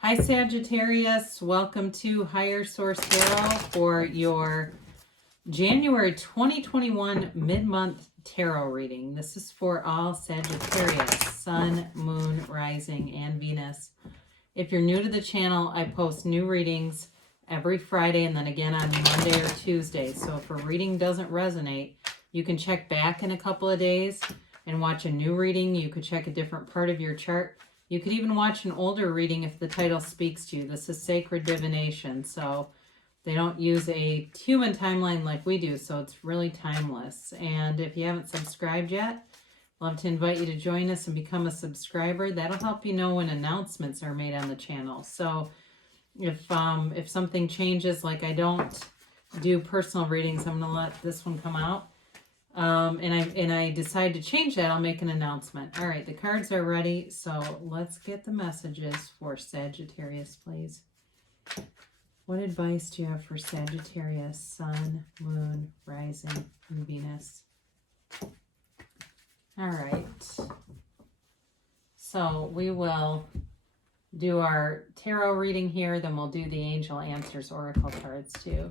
Hi Sagittarius, welcome to Higher Source Tarot for your January 2021 mid-month tarot reading. This is for all Sagittarius, Sun, Moon, Rising, and Venus. If you're new to the channel, I post new readings every Friday and then again on Monday or Tuesday. So if a reading doesn't resonate, you can check back in a couple of days and watch a new reading. You could check a different part of your chart. You could even watch an older reading if the title speaks to you. This is sacred divination, so they don't use a human timeline like we do, so it's really timeless. And if you haven't subscribed yet, I'd love to invite you to join us and become a subscriber. That'll help you know when announcements are made on the channel. So if something changes, like I don't do personal readings, I'm going to let this one come out. And I decide to change that, I'll make an announcement. All right, the cards are ready, so let's get the messages for Sagittarius, please. What advice do you have for Sagittarius, Sun, Moon, Rising, and Venus? All right. So we will do our tarot reading here, then we'll do the Angel Answers Oracle cards too.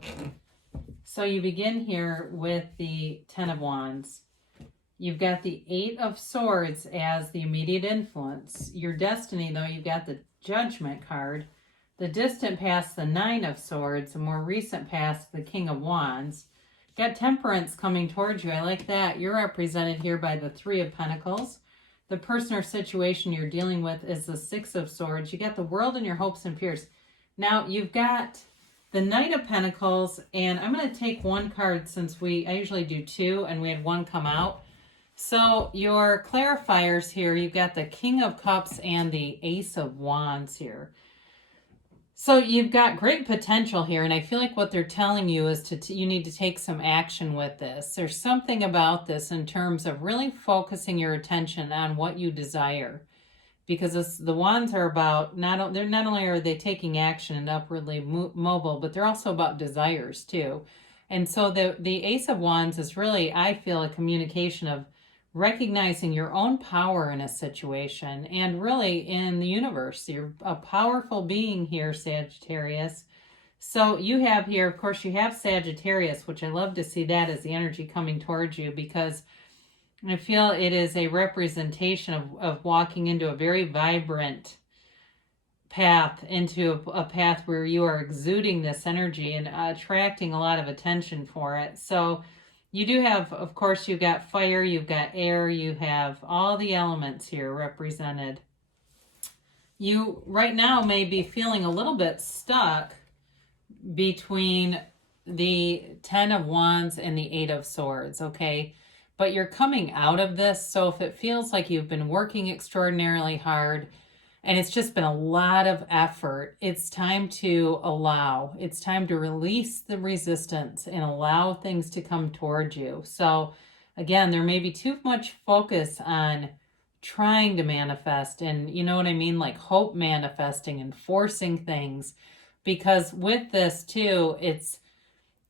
So you begin here with the Ten of Wands. You've got the Eight of Swords as the immediate influence. Your destiny, though, you've got the Judgment card. The distant past, the Nine of Swords. The more recent past, the King of Wands. Got Temperance coming towards you. I like that. You're represented here by the Three of Pentacles. The person or situation you're dealing with is the Six of Swords. You got the World and your hopes and fears. Now, you've got the Knight of Pentacles, and I'm going to take one card since I usually do two, and we had one come out. So your clarifiers here, you've got the King of Cups and the Ace of Wands here. So you've got great potential here, and I feel like what they're telling you is you need to take some action with this. There's something about this in terms of really focusing your attention on what you desire. Because the wands are about, not only are they taking action and upwardly mobile, but they're also about desires too. And so the Ace of Wands is really, I feel, a communication of recognizing your own power in a situation and really in the universe. You're a powerful being here, Sagittarius. So you have here, of course, you have Sagittarius, which I love to see that as the energy coming towards you, because I feel it is a representation of walking into a very vibrant path, into a path where you are exuding this energy and attracting a lot of attention for it. So you do have, of course, you've got fire, you've got air, you have all the elements here represented. You right now may be feeling a little bit stuck between the Ten of Wands and the Eight of Swords, okay? But you're coming out of this, so if it feels like you've been working extraordinarily hard and it's just been a lot of effort, it's time to allow. It's time to release the resistance and allow things to come towards you. So again, there may be too much focus on trying to manifest and, you know what I mean, like hope manifesting and forcing things. Because with this too, it's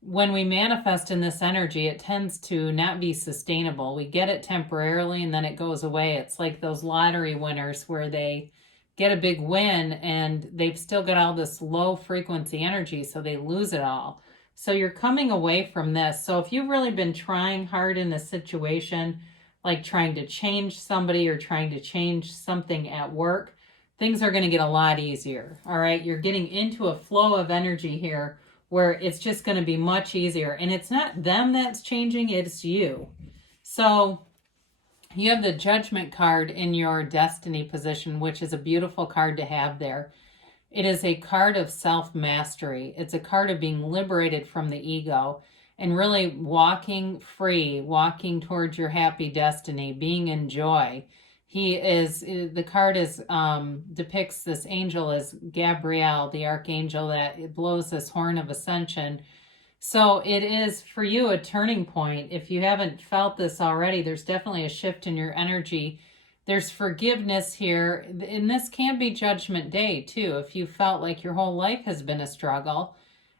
when we manifest in this energy, it tends to not be sustainable. We get it temporarily and then it goes away. It's like those lottery winners where they get a big win and they've still got all this low frequency energy, so they lose it all. So you're coming away from this. So if you've really been trying hard in a situation, like trying to change somebody or trying to change something at work, things are going to get a lot easier. All right. You're getting into a flow of energy here where it's just going to be much easier. And it's not them that's changing, it's you. So you have the Judgment card in your destiny position, which is a beautiful card to have there. It is a card of self-mastery. It's a card of being liberated from the ego and really walking free, walking towards your happy destiny, being in joy. The card depicts this angel as Gabriel, the archangel that blows this horn of ascension. So it is for you a turning point. If you haven't felt this already, there's definitely a shift in your energy. There's forgiveness here, and this can be Judgment Day too. If you felt like your whole life has been a struggle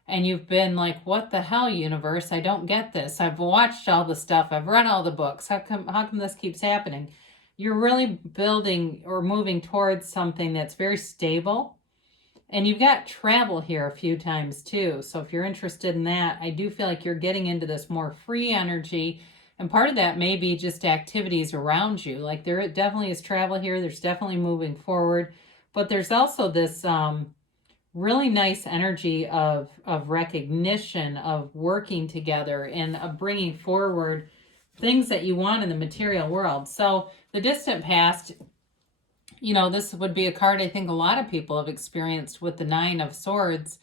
and you've been like, what the hell, universe? I don't get this. I've watched all the stuff. I've read all the books. How come this keeps happening? You're really building or moving towards something that's very stable And you've got travel here a few times too. So if you're interested in that, I do feel like you're getting into this more free energy. And part of that may be just activities around you. Like there definitely is travel here. There's definitely moving forward. But there's also this really nice energy of recognition, of working together, and of bringing forward things that you want in the material world. So the distant past, this would be a card I think a lot of people have experienced with the Nine of Swords,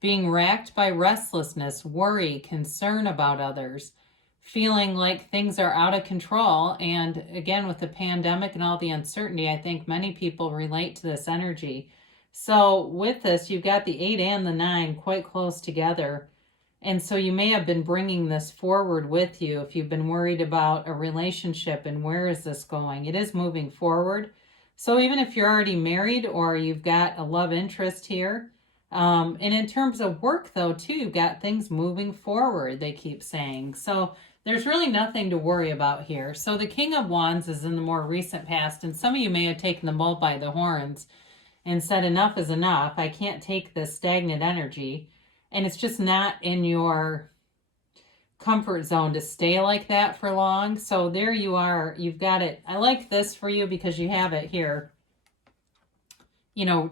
being racked by restlessness, worry, concern about others, feeling like things are out of control. And again, with the pandemic and all the uncertainty, I think many people relate to this energy. So with this, you've got the 8 and the 9 quite close together. And so you may have been bringing this forward with you if you've been worried about a relationship and where is this going. It is moving forward. So even if you're already married or you've got a love interest here, and in terms of work though too, you've got things moving forward, they keep saying. So there's really nothing to worry about here. So the King of Wands is in the more recent past, and some of you may have taken the bull by the horns and said enough is enough. I can't take this stagnant energy. And it's just not in your comfort zone to stay like that for long. So there you are. You've got it. I like this for you because you have it here,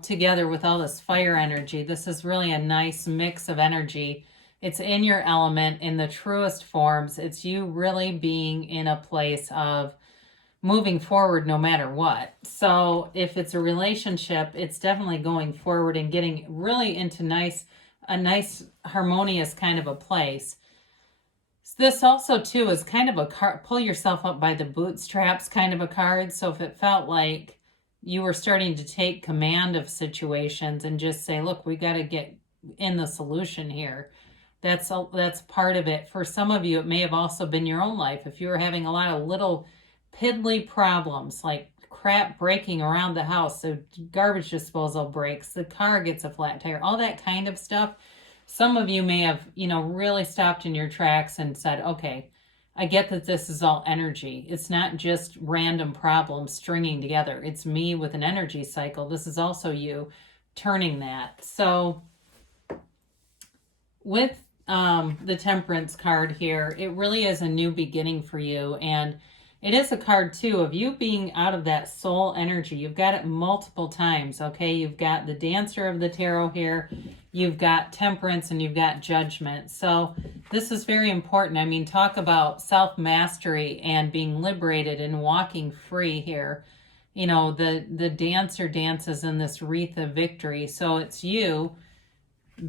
together with all this fire energy. This is really a nice mix of energy. It's in your element in the truest forms. It's you really being in a place of moving forward no matter what. So if it's a relationship, it's definitely going forward and getting really into a nice harmonious kind of a place. This also too is kind of a card, pull yourself up by the bootstraps kind of a card. So if it felt like you were starting to take command of situations and just say, look, we got to get in the solution here. That's part of it. For some of you, it may have also been your own life. If you were having a lot of little piddly problems like crap breaking around the house, so garbage disposal breaks, the car gets a flat tire, all that kind of stuff. Some of you may have, really stopped in your tracks and said, okay, I get that this is all energy. It's not just random problems stringing together. It's me with an energy cycle. This is also you turning that. So with the Temperance card here, it really is a new beginning for you. And it is a card too of you being out of that soul energy. You've got it multiple times, okay? You've got the Dancer of the Tarot here. You've got Temperance and you've got Judgment. So this is very important. I mean, talk about self-mastery and being liberated and walking free here. The Dancer dances in this wreath of victory. So it's you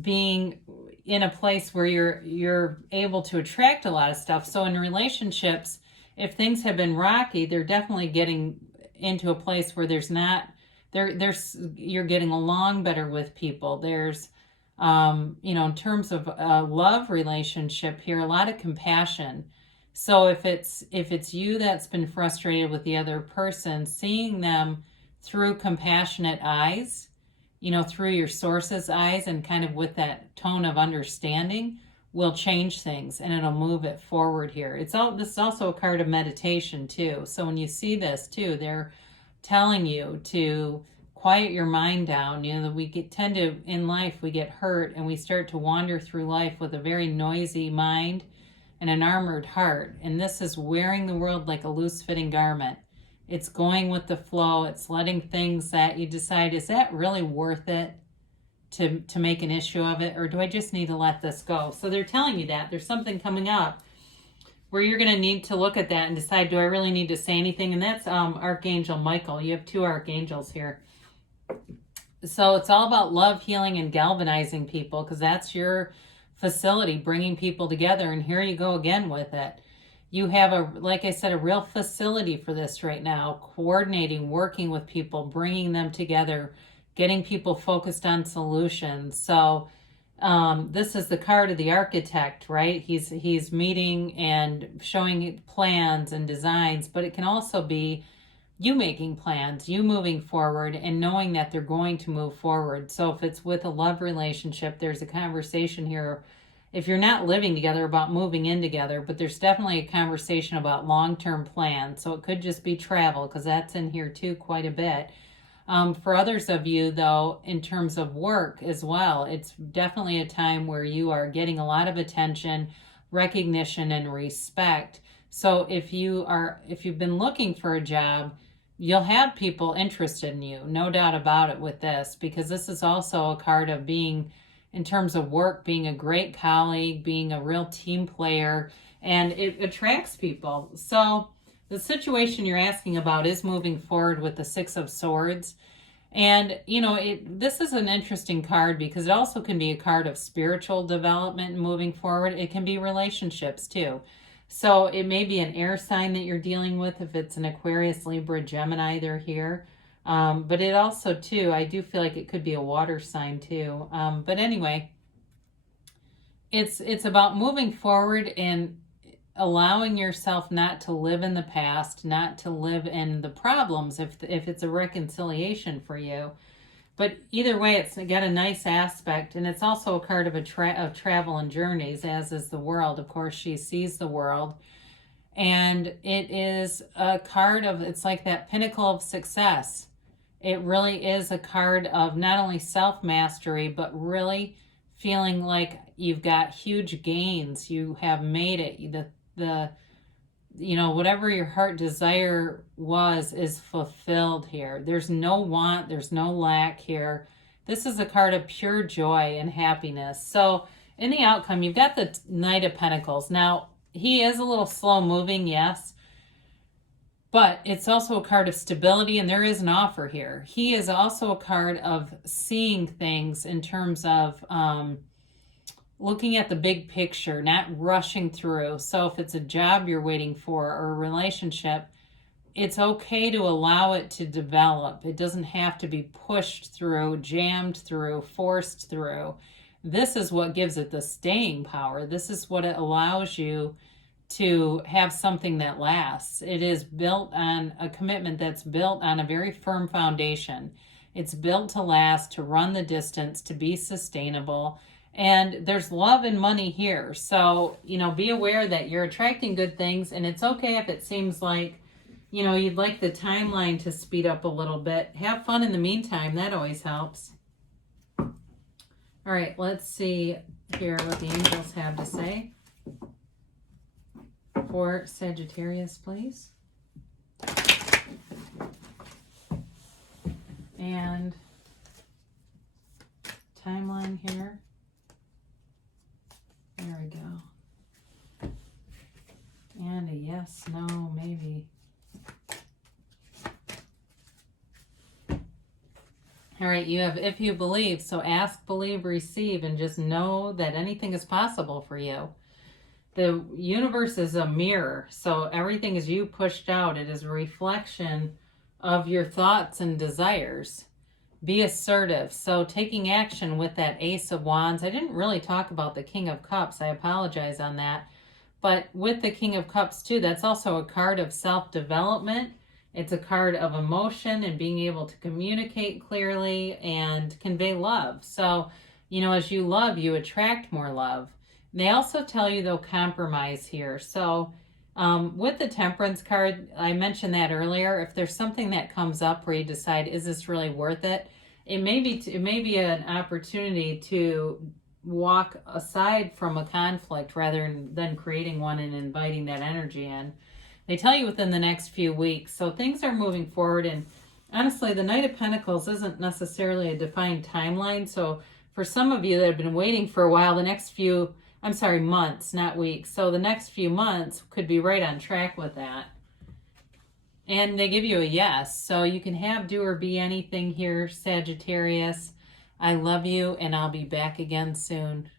being in a place where you're able to attract a lot of stuff. So in relationships, if things have been rocky, they're definitely getting into a place where you're getting along better with people. There's, in terms of a love relationship here, a lot of compassion. So if it's you that's been frustrated with the other person, seeing them through compassionate eyes, through your source's eyes and kind of with that tone of understanding, will change things and it'll move it forward here. This is also a card of meditation too. So when you see this too, they're telling you to quiet your mind down. That in life, we get hurt and we start to wander through life with a very noisy mind and an armored heart. And this is wearing the world like a loose fitting garment. It's going with the flow. It's letting things that you decide, is that really worth it to make an issue of it? Or do I just need to let this go? So they're telling you that there's something coming up where you're going to need to look at that and decide, do I really need to say anything? And that's Archangel Michael. You have 2 archangels here. So it's all about love, healing, and galvanizing people, because that's your facility, bringing people together. And here you go again with it. You have, like I said, a real facility for this right now, coordinating, working with people, bringing them together, getting people focused on solutions. So this is the card of the architect, right? He's meeting and showing plans and designs, but it can also be you making plans, you moving forward and knowing that they're going to move forward. So if it's with a love relationship, there's a conversation here, if you're not living together, about moving in together, but there's definitely a conversation about long-term plans. So it could just be travel, because that's in here too quite a bit. For others of you, though, in terms of work as well, it's definitely a time where you are getting a lot of attention, recognition, and respect. So if you've been looking for a job, you'll have people interested in you, no doubt about it with this, because this is also a card of being, in terms of work, being a great colleague, being a real team player, and it attracts people. So the situation you're asking about is moving forward with the Six of Swords. And, this is an interesting card because it also can be a card of spiritual development and moving forward. It can be relationships too. So it may be an air sign that you're dealing with. If it's an Aquarius, Libra, Gemini, they're here. But it also, too, I do feel like it could be a water sign too. But anyway, it's about moving forward and allowing yourself not to live in the past, not to live in the problems if it's a reconciliation for you. But either way, it's got a nice aspect, and it's also a card of of travel and journeys, as is the world. Of course, she sees the world. And it is a card of, it's like that pinnacle of success. It really is a card of not only self-mastery, but really feeling like you've got huge gains. You have made it. Whatever your heart desire was is fulfilled here. There's no want, there's no lack here. This is a card of pure joy and happiness. So in the outcome, you've got the Knight of Pentacles. Now, he is a little slow moving, yes, but it's also a card of stability, and there is an offer here. He is also a card of seeing things in terms of looking at the big picture, not rushing through. So if it's a job you're waiting for or a relationship, it's okay to allow it to develop. It doesn't have to be pushed through, jammed through, forced through. This is what gives it the staying power. This is what it allows you to have something that lasts. It is built on a commitment that's built on a very firm foundation. It's built to last, to run the distance, to be sustainable. And there's love and money here. So, be aware that you're attracting good things, and it's okay if it seems like, you'd like the timeline to speed up a little bit. Have fun in the meantime. That always helps. All right, let's see here what the angels have to say for Sagittarius, please. And timeline here. There we go. And a yes, no, maybe. All right, you have if you believe. So ask, believe, receive, and just know that anything is possible for you. The universe is a mirror, so everything is you pushed out. It is a reflection of your thoughts and desires. Be assertive. So taking action with that Ace of Wands. I didn't really talk about the King of Cups. I apologize on that. But with the King of Cups too, that's also a card of self-development. It's a card of emotion and being able to communicate clearly and convey love. So, as you love, you attract more love. They also tell you they'll compromise here. So with the Temperance card, I mentioned that earlier. If there's something that comes up where you decide, is this really worth it? It may be an opportunity to walk aside from a conflict rather than creating one and inviting that energy in. They tell you within the next few weeks. So things are moving forward. And honestly, the Knight of Pentacles isn't necessarily a defined timeline. So for some of you that have been waiting for a while, months, not weeks. So the next few months could be right on track with that. And they give you a yes. So you can have, do, or be anything here, Sagittarius. I love you, and I'll be back again soon.